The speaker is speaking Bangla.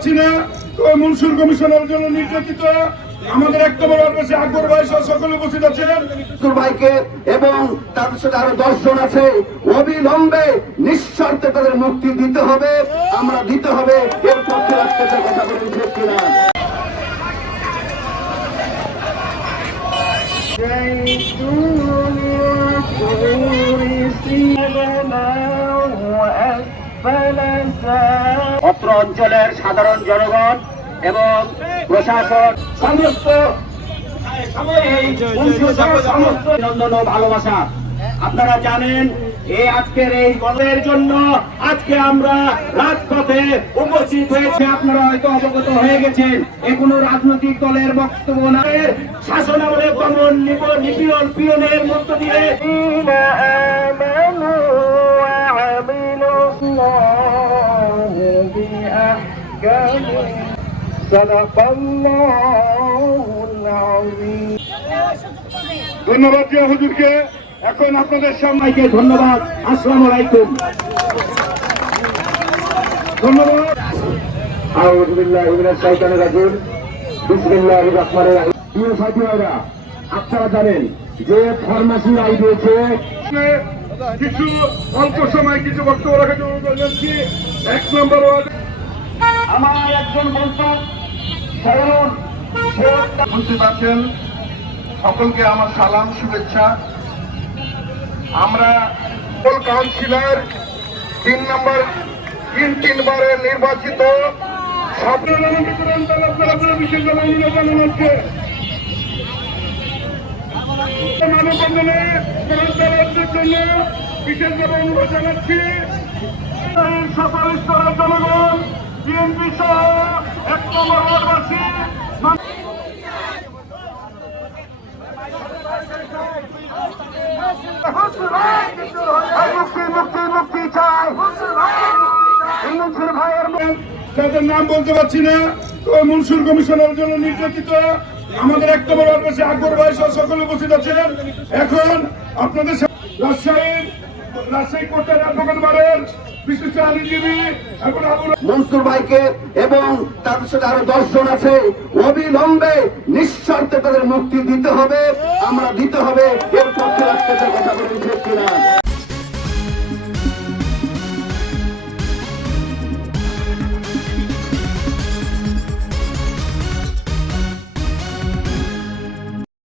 পাচ্ছি না। তো মনসুর কমিশনের জন্য নির্যাতিত আমাদের এক নম্বর ওয়ার্ডবাসী আকবর ভাই সহ সকলে উপস্থিত আছেন। মনসুর ভাইকে এবং তার সাথে আরো 10 জন আছে, অবিলম্বে নিঃশর্তে তাদের মুক্তি দিতে হবে, আমরা দিতে হবে। এর পক্ষে রাখতে কথা বলেন ঠিক কিনা? অত্র অঞ্চলের সাধারণ জনগণ এবং প্রশাসন সমস্ত অভিনন্দন ও ভালোবাসা। আপনারা জানেন এই আজকের এই গণের জন্য আজকে আমরা রাজপথে উপস্থিত হয়েছে। আপনারা হয়তো অবগত হয়ে গেছেন, এ কোনো রাজনৈতিক দলের বক্তব্য নয়। শাসন আমলে দমন নিপীড়ন পীড়নের মধ্য দিয়ে ধন্যবাদ জিয়া হুজুরকে। এখন আপনাদের সামনে ধন্যবাদ। আসসালামু আলাইকুম। ধন্যবাদ। আউযু বিল্লাহি মিনাশ শাইতানির রাজিম। বিসমিল্লাহির রহমানির রহিম। প্রিয় সাথীরা, আপনারা জানেন যে ফরমাসি রায় দিয়েছে, কিছু অল্প সময় কিছু বক্তব্য রাখার জন্য যাচ্ছি। 1 নম্বর ওয়ার্ড আমার একজন বন্ধু বুঝতে পারছেন, সকলকে আমার সালাম শুভেচ্ছা। আমরা কাউন্সিলর 3 নম্বর 3 নির্বাচিত মানববন্ধনে জন্য বিশেষভাবে অনুরোধ জানাচ্ছি। সকল স্তরের জনগণ, বিএনপি সহ 1 নম্বর ওয়ার্ডবাসী তাদের নাম বলতে পারছি না। তো মনসুর কমিশনের জন্য নির্যাতিত আমাদের 1 নম্বর ওয়ার্ডবাসী আকবর ভাই সহ সকলে উপস্থিত আছেন। এখন আপনাদের রাজশাহী কোর্টের অ্যাডভোকেট বারের বিশিষ্ট আইনজীবী মনসুর ভাইকে এবং তার সাথে আরো 10 জন আছে, অবিলম্বে নিঃশর্তে তাদের মুক্তি দিতে হবে, আমরা দিতে হবে। এর পক্ষে রাখতে কথা বলেন ঠিক কিনা?